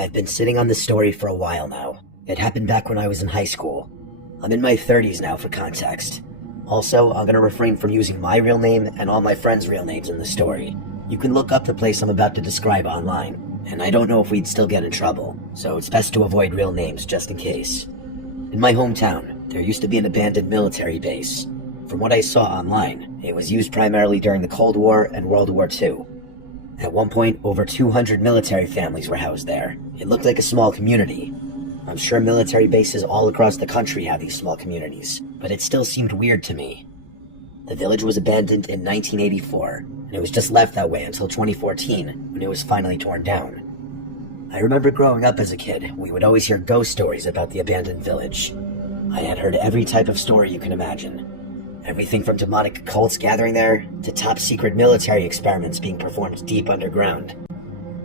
I've been sitting on this story for a while now. It happened back when I was in high school. I'm in my 30s now for context. Also, I'm gonna refrain from using my real name and all my friends' real names in the story. You can look up the place I'm about to describe online, and I don't know if we'd still get in trouble, so it's best to avoid real names just in case. In my hometown, there used to be an abandoned military base. From what I saw online, it was used primarily during the Cold War and World War II. At one point, over 200 military families were housed there. It looked like a small community. I'm sure military bases all across the country have these small communities, but it still seemed weird to me. The village was abandoned in 1984, and it was just left that way until 2014, when it was finally torn down. I remember growing up as a kid, we would always hear ghost stories about the abandoned village. I had heard every type of story you can imagine. Everything from demonic cults gathering there, to top-secret military experiments being performed deep underground.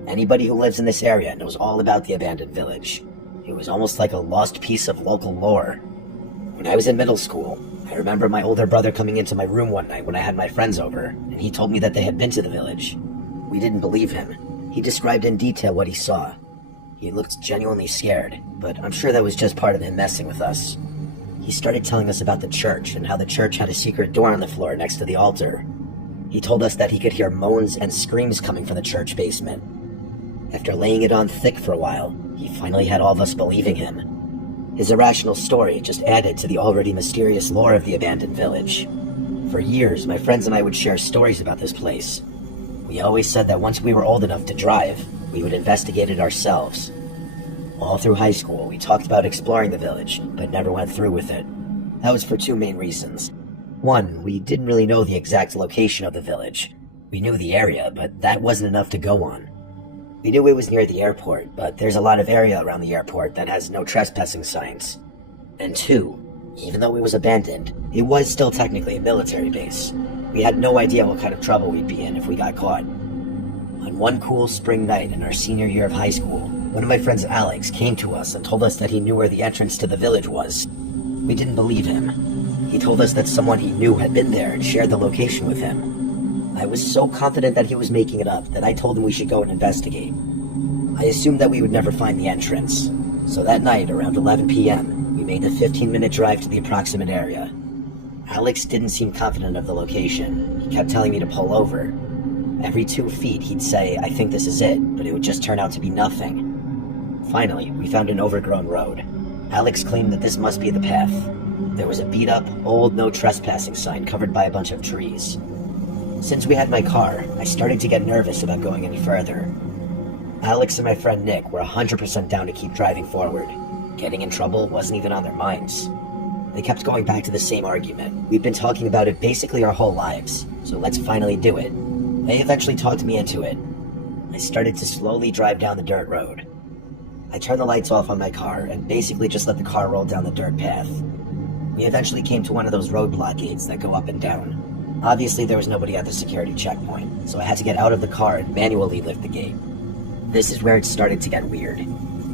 Anybody who lives in this area knows all about the abandoned village. It was almost like a lost piece of local lore. When I was in middle school, I remember my older brother coming into my room one night when I had my friends over, and he told me that they had been to the village. We didn't believe him. He described in detail what he saw. He looked genuinely scared, but I'm sure that was just part of him messing with us. He started telling us about the church and how the church had a secret door on the floor next to the altar. He told us that he could hear moans and screams coming from the church basement. After laying it on thick for a while, he finally had all of us believing him. His irrational story just added to the already mysterious lore of the abandoned village. For years, my friends and I would share stories about this place. We always said that once we were old enough to drive, we would investigate it ourselves. All through high school, we talked about exploring the village, but never went through with it. That was for two main reasons. One, we didn't really know the exact location of the village. We knew the area, but that wasn't enough to go on. We knew it was near the airport, but there's a lot of area around the airport that has no trespassing signs. And two, even though it was abandoned, it was still technically a military base. We had no idea what kind of trouble we'd be in if we got caught. On one cool spring night in our senior year of high school, one of my friends, Alex, came to us and told us that he knew where the entrance to the village was. We didn't believe him. He told us that someone he knew had been there and shared the location with him. I was so confident that he was making it up that I told him we should go and investigate. I assumed that we would never find the entrance, so that night, around 11 p.m., we made a 15-minute drive to the approximate area. Alex didn't seem confident of the location. He kept telling me to pull over. Every 2 feet, he'd say, "I think this is it," but it would just turn out to be nothing. Finally, we found an overgrown road. Alex claimed that this must be the path. There was a beat-up, old no trespassing sign covered by a bunch of trees. Since we had my car, I started to get nervous about going any further. Alex and my friend Nick were 100% down to keep driving forward. Getting in trouble wasn't even on their minds. They kept going back to the same argument. We'd been talking about it basically our whole lives, so let's finally do it. They eventually talked me into it. I started to slowly drive down the dirt road. I turned the lights off on my car and basically just let the car roll down the dirt path. We eventually came to one of those roadblock gates that go up and down. Obviously there was nobody at the security checkpoint, so I had to get out of the car and manually lift the gate. This is where it started to get weird.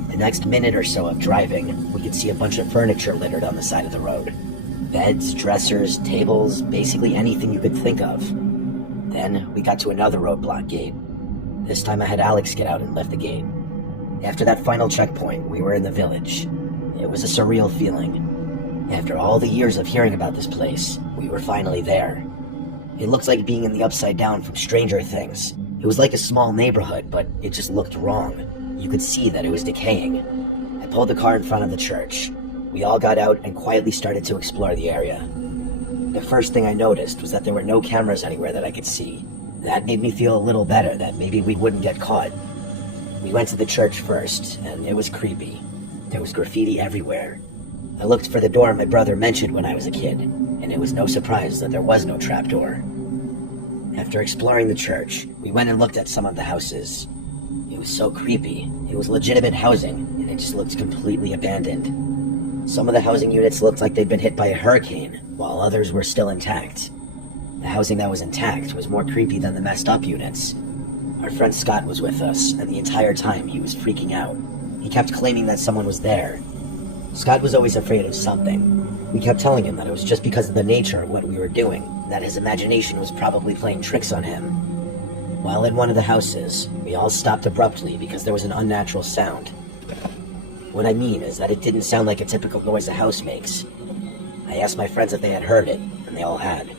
The next minute or so of driving, we could see a bunch of furniture littered on the side of the road. Beds, dressers, tables, basically anything you could think of. Then we got to another roadblock gate. This time I had Alex get out and lift the gate. After that final checkpoint, we were in the village. It was a surreal feeling. After all the years of hearing about this place, we were finally there. It looked like being in the Upside Down from Stranger Things. It was like a small neighborhood, but it just looked wrong. You could see that it was decaying. I pulled the car in front of the church. We all got out and quietly started to explore the area. The first thing I noticed was that there were no cameras anywhere that I could see. That made me feel a little better that maybe we wouldn't get caught. We went to the church first, and it was creepy. There was graffiti everywhere. I looked for the door my brother mentioned when I was a kid, and it was no surprise that there was no trapdoor. After exploring the church, we went and looked at some of the houses. It was so creepy. It was legitimate housing, and it just looked completely abandoned. Some of the housing units looked like they'd been hit by a hurricane, while others were still intact. The housing that was intact was more creepy than the messed up units. Our friend Scott was with us, and the entire time he was freaking out. He kept claiming that someone was there. Scott was always afraid of something. We kept telling him that it was just because of the nature of what we were doing, that his imagination was probably playing tricks on him. While in one of the houses, we all stopped abruptly because there was an unnatural sound. What I mean is that it didn't sound like a typical noise a house makes. I asked my friends if they had heard it, and they all had.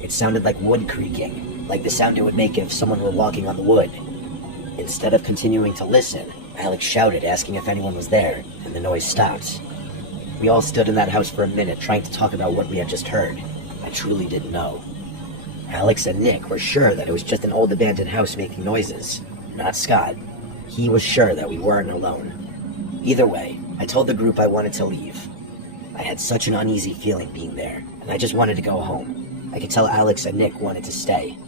It sounded like wood creaking, like the sound it would make if someone were walking on the wood. Instead of continuing to listen, Alex shouted asking if anyone was there, and the noise stopped. We all stood in that house for a minute trying to talk about what we had just heard. I truly didn't know. Alex and Nick were sure that it was just an old abandoned house making noises, not Scott. He was sure that we weren't alone. Either way, I told the group I wanted to leave. I had such an uneasy feeling being there, and I just wanted to go home. I could tell Alex and Nick wanted to stay.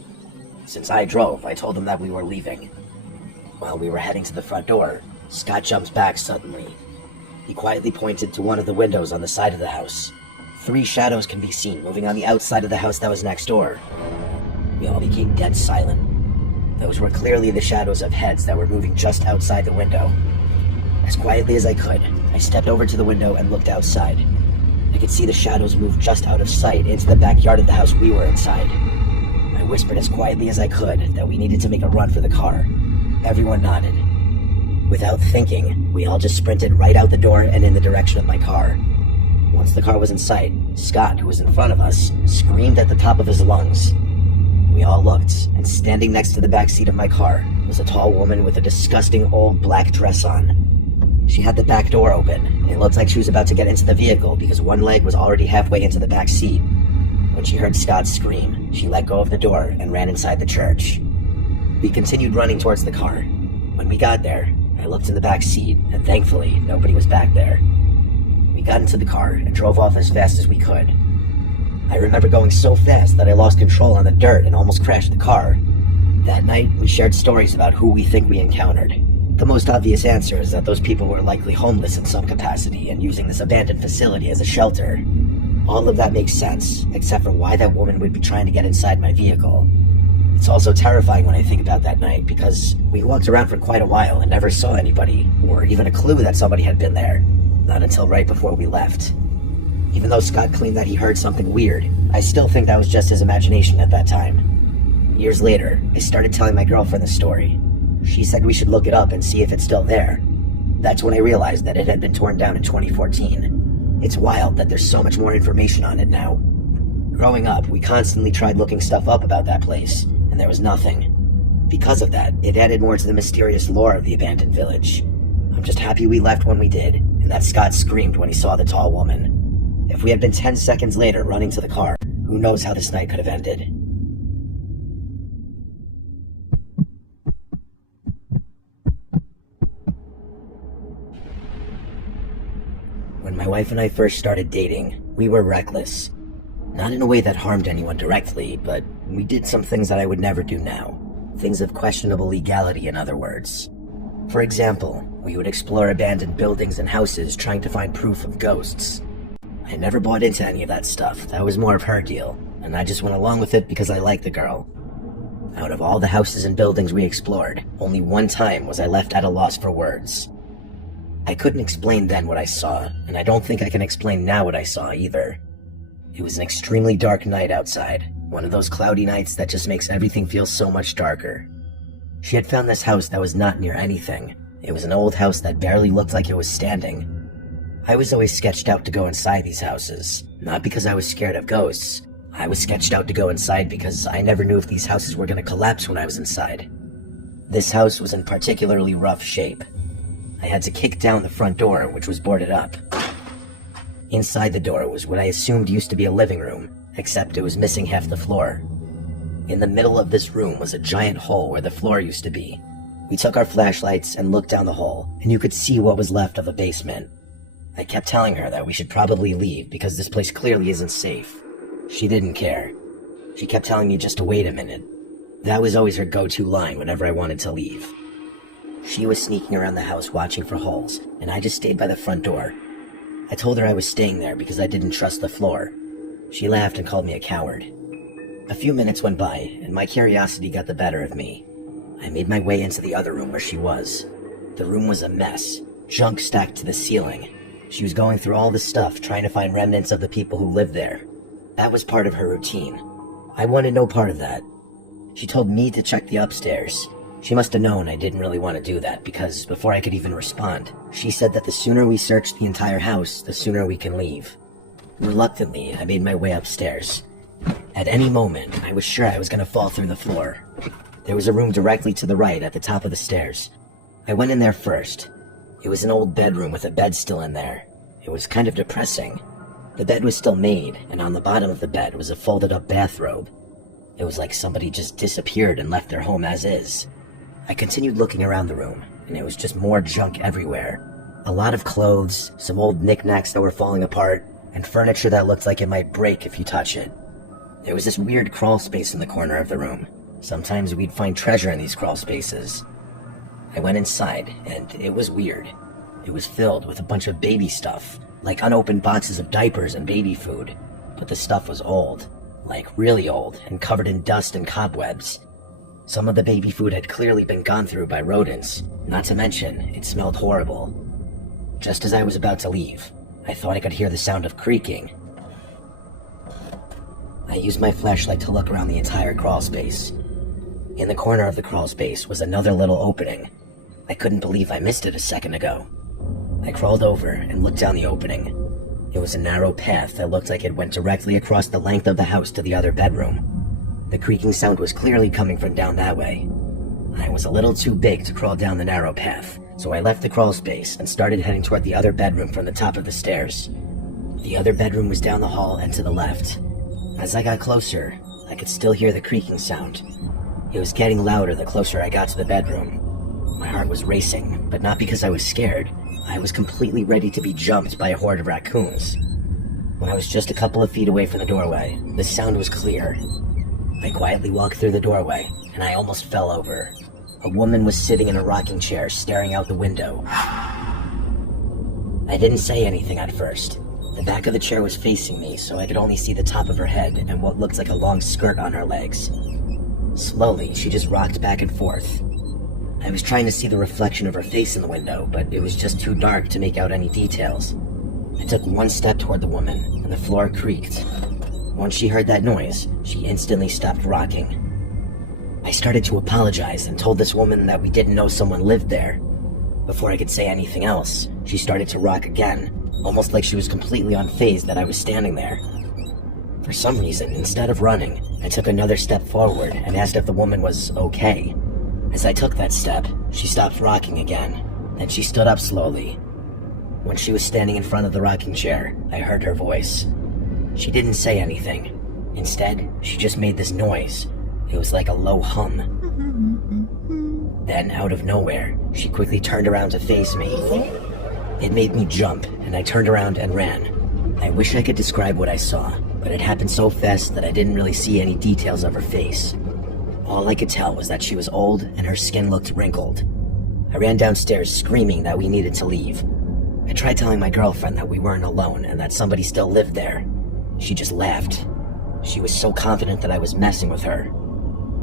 Since I drove, I told them that we were leaving. While we were heading to the front door, Scott jumped back suddenly. He quietly pointed to one of the windows on the side of the house. 3 shadows can be seen moving on the outside of the house that was next door. We all became dead silent. Those were clearly the shadows of heads that were moving just outside the window. As quietly as I could, I stepped over to the window and looked outside. I could see the shadows move just out of sight into the backyard of the house we were inside. I whispered as quietly as I could that we needed to make a run for the car. Everyone nodded. Without thinking, we all just sprinted right out the door and in the direction of my car. Once the car was in sight, Scott, who was in front of us, screamed at the top of his lungs. We all looked, and standing next to the back seat of my car was a tall woman with a disgusting old black dress on. She had the back door open, and it looked like she was about to get into the vehicle because one leg was already halfway into the back seat. When she heard Scott scream, she let go of the door and ran inside the church. We continued running towards the car. When we got there, I looked in the back seat, and thankfully, nobody was back there. We got into the car and drove off as fast as we could. I remember going so fast that I lost control on the dirt and almost crashed the car. That night, we shared stories about who we think we encountered. The most obvious answer is that those people were likely homeless in some capacity and using this abandoned facility as a shelter. All of that makes sense, except for why that woman would be trying to get inside my vehicle. It's also terrifying when I think about that night because we walked around for quite a while and never saw anybody, or even a clue that somebody had been there. Not until right before we left. Even though Scott claimed that he heard something weird, I still think that was just his imagination at that time. Years later, I started telling my girlfriend the story. She said we should look it up and see if it's still there. That's when I realized that it had been torn down in 2014. It's wild that there's so much more information on it now. Growing up, we constantly tried looking stuff up about that place, and there was nothing. Because of that, it added more to the mysterious lore of the abandoned village. I'm just happy we left when we did, and that Scott screamed when he saw the tall woman. If we had been 10 seconds later running to the car, who knows how this night could have ended. When my wife and I first started dating, we were reckless. Not in a way that harmed anyone directly, but we did some things that I would never do now. Things of questionable legality, in other words. For example, we would explore abandoned buildings and houses trying to find proof of ghosts. I never bought into any of that stuff. That was more of her deal, and I just went along with it because I liked the girl. Out of all the houses and buildings we explored, only one time was I left at a loss for words. I couldn't explain then what I saw, and I don't think I can explain now what I saw either. It was an extremely dark night outside, one of those cloudy nights that just makes everything feel so much darker. She had found this house that was not near anything. It was an old house that barely looked like it was standing. I was always sketched out to go inside these houses, not because I was scared of ghosts. I was sketched out to go inside because I never knew if these houses were going to collapse when I was inside. This house was in particularly rough shape. I had to kick down the front door, which was boarded up. Inside the door was what I assumed used to be a living room, except it was missing half the floor. In the middle of this room was a giant hole where the floor used to be. We took our flashlights and looked down the hole, and you could see what was left of a basement. I kept telling her that we should probably leave because this place clearly isn't safe. She didn't care. She kept telling me just to wait a minute. That was always her go-to line whenever I wanted to leave. She was sneaking around the house watching for holes, and I just stayed by the front door. I told her I was staying there because I didn't trust the floor. She laughed and called me a coward. A few minutes went by, and my curiosity got the better of me. I made my way into the other room where she was. The room was a mess, junk stacked to the ceiling. She was going through all the stuff, trying to find remnants of the people who lived there. That was part of her routine. I wanted no part of that. She told me to check the upstairs. She must have known I didn't really want to do that, because before I could even respond, she said that the sooner we search the entire house, the sooner we can leave. Reluctantly, I made my way upstairs. At any moment, I was sure I was going to fall through the floor. There was a room directly to the right at the top of the stairs. I went in there first. It was an old bedroom with a bed still in there. It was kind of depressing. The bed was still made, and on the bottom of the bed was a folded-up bathrobe. It was like somebody just disappeared and left their home as is. I continued looking around the room, and it was just more junk everywhere. A lot of clothes, some old knickknacks that were falling apart, and furniture that looked like it might break if you touch it. There was this weird crawl space in the corner of the room. Sometimes we'd find treasure in these crawl spaces. I went inside, and it was weird. It was filled with a bunch of baby stuff, like unopened boxes of diapers and baby food. But the stuff was old, like really old, and covered in dust and cobwebs. Some of the baby food had clearly been gone through by rodents, not to mention, it smelled horrible. Just as I was about to leave, I thought I could hear the sound of creaking. I used my flashlight to look around the entire crawl space. In the corner of the crawl space was another little opening. I couldn't believe I missed it a second ago. I crawled over and looked down the opening. It was a narrow path that looked like it went directly across the length of the house to the other bedroom. The creaking sound was clearly coming from down that way. I was a little too big to crawl down the narrow path, so I left the crawl space and started heading toward the other bedroom from the top of the stairs. The other bedroom was down the hall and to the left. As I got closer, I could still hear the creaking sound. It was getting louder the closer I got to the bedroom. My heart was racing, but not because I was scared. I was completely ready to be jumped by a horde of raccoons. When I was just a couple of feet away from the doorway, the sound was clear. I quietly walked through the doorway, and I almost fell over. A woman was sitting in a rocking chair, staring out the window. I didn't say anything at first. The back of the chair was facing me, so I could only see the top of her head and what looked like a long skirt on her legs. Slowly, she just rocked back and forth. I was trying to see the reflection of her face in the window, but it was just too dark to make out any details. I took one step toward the woman, and the floor creaked. Once she heard that noise, she instantly stopped rocking. I started to apologize and told this woman that we didn't know someone lived there. Before I could say anything else, she started to rock again, almost like she was completely unfazed that I was standing there. For some reason, instead of running, I took another step forward and asked if the woman was okay. As I took that step, she stopped rocking again, then she stood up slowly. When she was standing in front of the rocking chair, I heard her voice. She didn't say anything. Instead, she just made this noise. It was like a low hum. Then, out of nowhere, she quickly turned around to face me. It made me jump, and I turned around and ran. I wish I could describe what I saw, but it happened so fast that I didn't really see any details of her face. All I could tell was that she was old and her skin looked wrinkled. I ran downstairs screaming that we needed to leave. I tried telling my girlfriend that we weren't alone and that somebody still lived there. She just laughed. She was so confident that I was messing with her.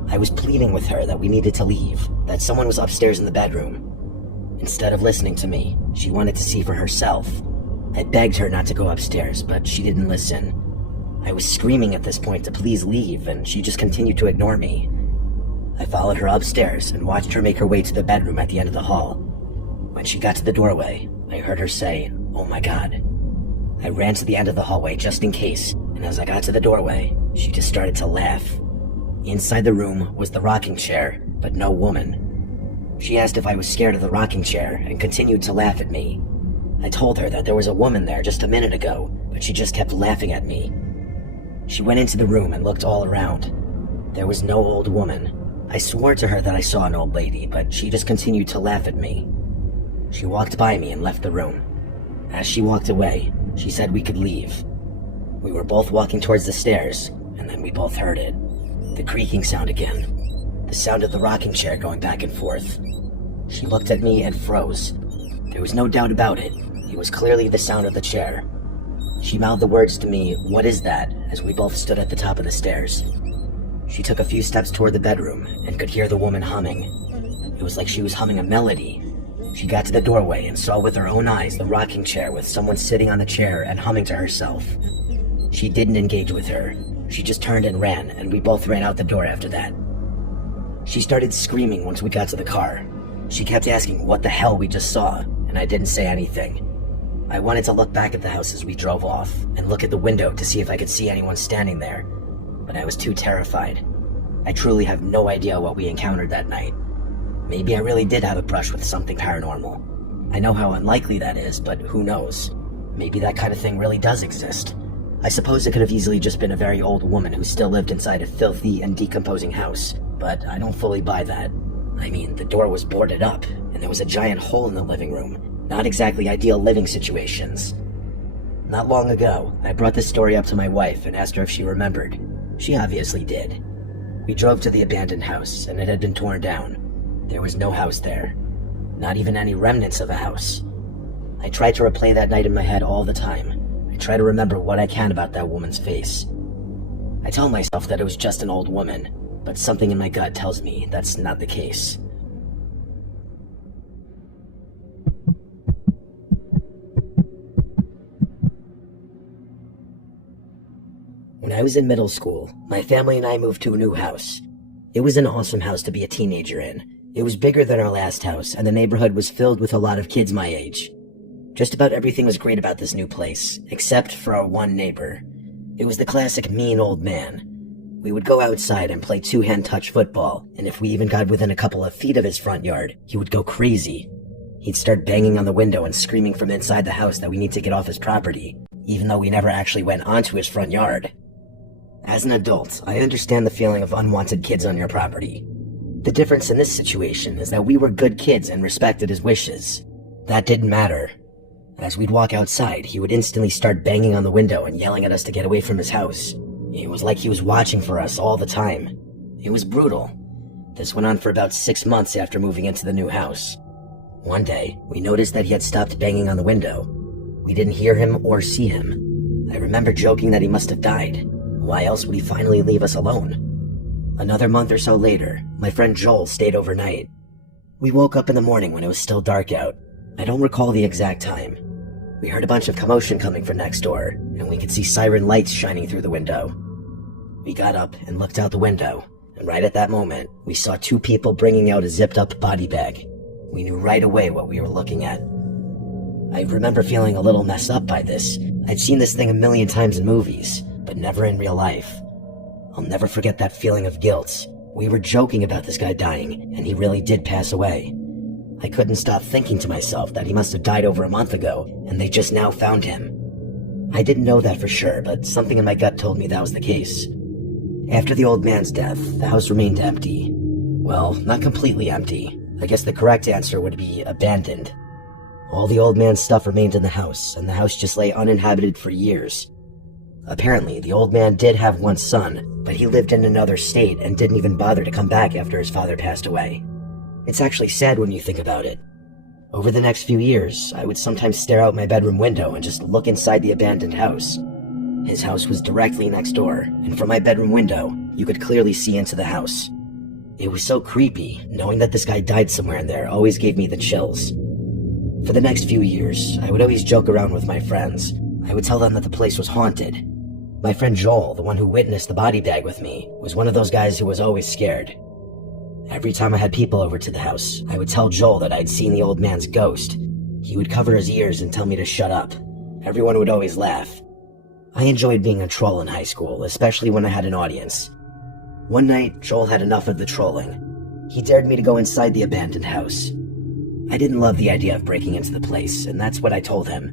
I was pleading with her that we needed to leave, that someone was upstairs in the bedroom. Instead of listening to me, she wanted to see for herself. I begged her not to go upstairs, but she didn't listen. I was screaming at this point to please leave, and she just continued to ignore me. I followed her upstairs and watched her make her way to the bedroom at the end of the hall. When she got to the doorway, I heard her say, "Oh my God." I ran to the end of the hallway just in case, and as I got to the doorway, she just started to laugh. Inside the room was the rocking chair, but no woman. She asked if I was scared of the rocking chair and continued to laugh at me. I told her that there was a woman there just a minute ago, but she just kept laughing at me. She went into the room and looked all around. There was no old woman. I swore to her that I saw an old lady, but she just continued to laugh at me. She walked by me and left the room. As she walked away, she said we could leave. We were both walking towards the stairs, and then we both heard it. The creaking sound again. The sound of the rocking chair going back and forth. She looked at me and froze. There was no doubt about it. It was clearly the sound of the chair. She mouthed the words to me, "What is that?" as we both stood at the top of the stairs. She took a few steps toward the bedroom and could hear the woman humming. It was like she was humming a melody. She got to the doorway and saw with her own eyes the rocking chair with someone sitting on the chair and humming to herself. She didn't engage with her. She just turned and ran, and we both ran out the door after that. She started screaming once we got to the car. She kept asking what the hell we just saw, and I didn't say anything. I wanted to look back at the house as we drove off, and look at the window to see if I could see anyone standing there, but I was too terrified. I truly have no idea what we encountered that night. Maybe I really did have a brush with something paranormal. I know how unlikely that is, but who knows? Maybe that kind of thing really does exist. I suppose it could have easily just been a very old woman who still lived inside a filthy and decomposing house, but I don't fully buy that. I mean, the door was boarded up, and there was a giant hole in the living room. Not exactly ideal living situations. Not long ago, I brought this story up to my wife and asked her if she remembered. She obviously did. We drove to the abandoned house, and it had been torn down. There was no house there. Not even any remnants of a house. I tried to replay that night in my head all the time. I try to remember what I can about that woman's face. I tell myself that it was just an old woman, but something in my gut tells me that's not the case. When I was in middle school, my family and I moved to a new house. It was an awesome house to be a teenager in. It was bigger than our last house, and the neighborhood was filled with a lot of kids my age. Just about everything was great about this new place, except for our one neighbor. It was the classic mean old man. We would go outside and play two-hand touch football, and if we even got within a couple of feet of his front yard, he would go crazy. He'd start banging on the window and screaming from inside the house that we need to get off his property, even though we never actually went onto his front yard. As an adult, I understand the feeling of unwanted kids on your property. The difference in this situation is that we were good kids and respected his wishes. That didn't matter. As we'd walk outside, he would instantly start banging on the window and yelling at us to get away from his house. It was like he was watching for us all the time. It was brutal. This went on for about 6 months after moving into the new house. One day, we noticed that he had stopped banging on the window. We didn't hear him or see him. I remember joking that he must have died. Why else would he finally leave us alone? Another month or so later, my friend Joel stayed overnight. We woke up in the morning when it was still dark out. I don't recall the exact time. We heard a bunch of commotion coming from next door, and we could see siren lights shining through the window. We got up and looked out the window, and right at that moment, we saw 2 people bringing out a zipped-up body bag. We knew right away what we were looking at. I remember feeling a little messed up by this. I'd seen this thing a million times in movies, but never in real life. I'll never forget that feeling of guilt. We were joking about this guy dying, and he really did pass away. I couldn't stop thinking to myself that he must have died over a month ago, and they just now found him. I didn't know that for sure, but something in my gut told me that was the case. After the old man's death, the house remained empty. Well, not completely empty. I guess the correct answer would be abandoned. All the old man's stuff remained in the house, and the house just lay uninhabited for years. Apparently, the old man did have one son, but he lived in another state and didn't even bother to come back after his father passed away. It's actually sad when you think about it. Over the next few years, I would sometimes stare out my bedroom window and just look inside the abandoned house. His house was directly next door, and from my bedroom window, you could clearly see into the house. It was so creepy, knowing that this guy died somewhere in there always gave me the chills. For the next few years, I would always joke around with my friends. I would tell them that the place was haunted. My friend Joel, the one who witnessed the body bag with me, was one of those guys who was always scared. Every time I had people over to the house, I would tell Joel that I'd seen the old man's ghost. He would cover his ears and tell me to shut up. Everyone would always laugh. I enjoyed being a troll in high school, especially when I had an audience. One night, Joel had enough of the trolling. He dared me to go inside the abandoned house. I didn't love the idea of breaking into the place, and that's what I told him.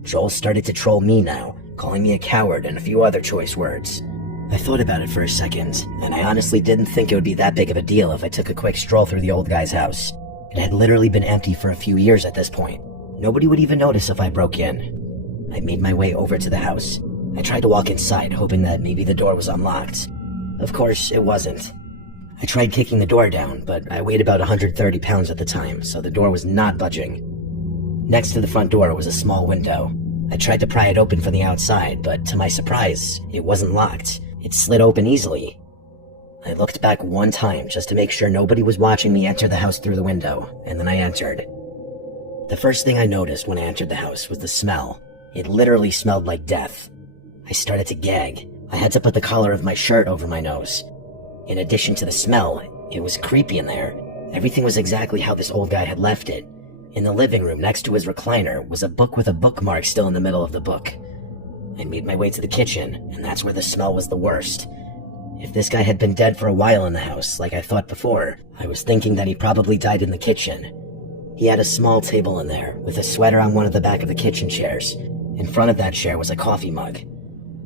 Joel started to troll me now, calling me a coward and a few other choice words. I thought about it for a second, and I honestly didn't think it would be that big of a deal if I took a quick stroll through the old guy's house. It had literally been empty for a few years at this point. Nobody would even notice if I broke in. I made my way over to the house. I tried to walk inside, hoping that maybe the door was unlocked. Of course, it wasn't. I tried kicking the door down, but I weighed about 130 pounds at the time, so the door was not budging. Next to the front door was a small window. I tried to pry it open from the outside, but to my surprise, it wasn't locked. It slid open easily. I looked back one time just to make sure nobody was watching me enter the house through the window, and then I entered. The first thing I noticed when I entered the house was the smell. It literally smelled like death. I started to gag. I had to put the collar of my shirt over my nose. In addition to the smell, It was creepy in there. Everything was exactly how this old guy had left it. In the living room next to his recliner was a book with a bookmark still in the middle of the book. I made my way to the kitchen, and that's where the smell was the worst. If this guy had been dead for a while in the house, like I thought before, I was thinking that he probably died in the kitchen. He had a small table in there, with a sweater on one of the back of the kitchen chairs. In front of that chair was a coffee mug.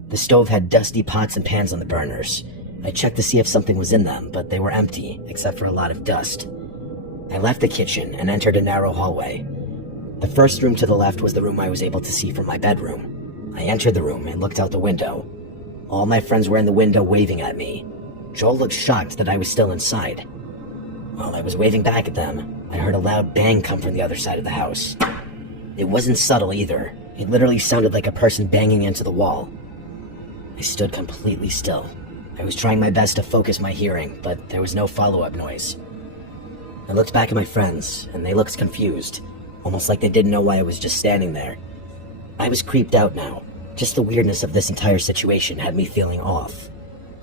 The stove had dusty pots and pans on the burners. I checked to see if something was in them, but they were empty, except for a lot of dust. I left the kitchen and entered a narrow hallway. The first room to the left was the room I was able to see from my bedroom. I entered the room and looked out the window. All my friends were in the window waving at me. Joel looked shocked that I was still inside. While I was waving back at them, I heard a loud bang come from the other side of the house. It wasn't subtle either. It literally sounded like a person banging into the wall. I stood completely still. I was trying my best to focus my hearing, but there was no follow-up noise. I looked back at my friends, and they looked confused, almost like they didn't know why I was just standing there. I was creeped out now. Just the weirdness of this entire situation had me feeling off.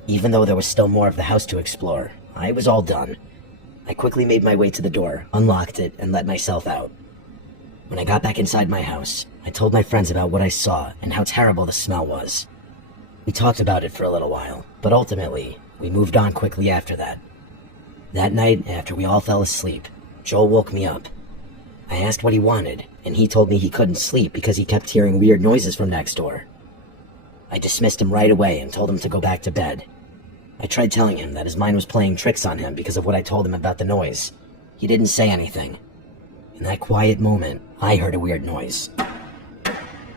Even though there was still more of the house to explore, I was all done. I quickly made my way to the door, unlocked it, and let myself out. When I got back inside my house, I told my friends about what I saw and how terrible the smell was. We talked about it for a little while, but ultimately, we moved on quickly after that. That night, after we all fell asleep, Joel woke me up. I asked what he wanted, and he told me he couldn't sleep because he kept hearing weird noises from next door. I dismissed him right away and told him to go back to bed. I tried telling him that his mind was playing tricks on him because of what I told him about the noise. He didn't say anything. In that quiet moment, I heard a weird noise.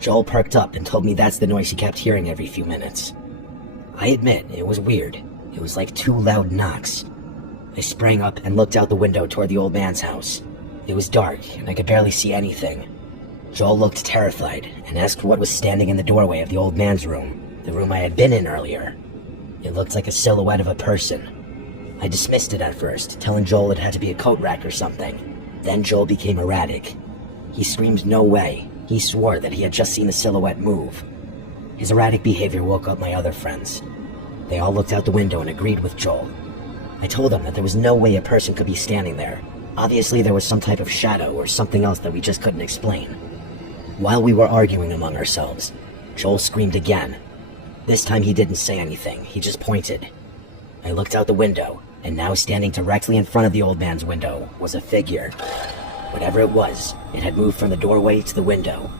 Joel perked up and told me that's the noise he kept hearing every few minutes. I admit, it was weird. It was like two loud knocks. I sprang up and looked out the window toward the old man's house. It was dark, and I could barely see anything. Joel looked terrified and asked what was standing in the doorway of the old man's room, the room I had been in earlier. It looked like a silhouette of a person. I dismissed it at first, telling Joel it had to be a coat rack or something. Then Joel became erratic. He screamed no way. He swore that he had just seen the silhouette move. His erratic behavior woke up my other friends. They all looked out the window and agreed with Joel. I told them that there was no way a person could be standing there. Obviously there was some type of shadow or something else that we just couldn't explain. While we were arguing among ourselves, Joel screamed again. This time he didn't say anything, he just pointed. I looked out the window, and now standing directly in front of the old man's window was a figure. Whatever it was, it had moved from the doorway to the window.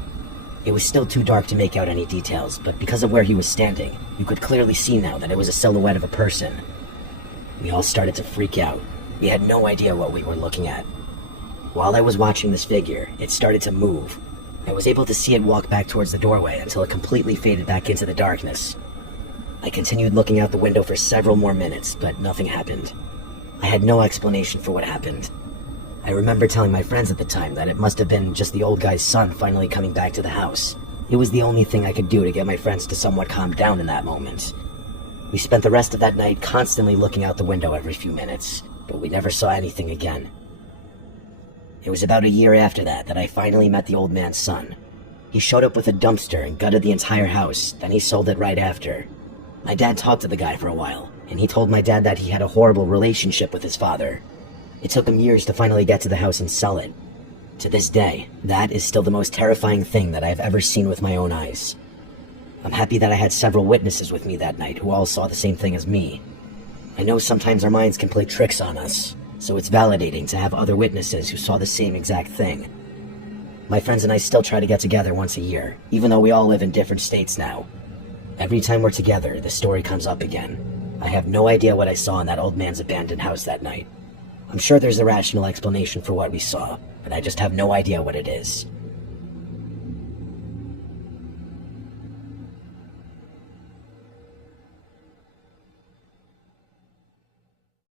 It was still too dark to make out any details, but because of where he was standing, you could clearly see now that it was a silhouette of a person. We all started to freak out. We had no idea what we were looking at. While I was watching this figure, it started to move. I was able to see it walk back towards the doorway until it completely faded back into the darkness. I continued looking out the window for several more minutes, but nothing happened. I had no explanation for what happened. I remember telling my friends at the time that it must have been just the old guy's son finally coming back to the house. It was the only thing I could do to get my friends to somewhat calm down in that moment. We spent the rest of that night constantly looking out the window every few minutes, but we never saw anything again. It was about a year after that I finally met the old man's son. He showed up with a dumpster and gutted the entire house, then he sold it right after. My dad talked to the guy for a while, and he told my dad that he had a horrible relationship with his father. It took him years to finally get to the house and sell it. To this day, that is still the most terrifying thing that I've ever seen with my own eyes. I'm happy that I had several witnesses with me that night who all saw the same thing as me. I know sometimes our minds can play tricks on us, so it's validating to have other witnesses who saw the same exact thing. My friends and I still try to get together once a year, even though we all live in different states now. Every time we're together, the story comes up again. I have no idea what I saw in that old man's abandoned house that night. I'm sure there's a rational explanation for what we saw, but I just have no idea what it is.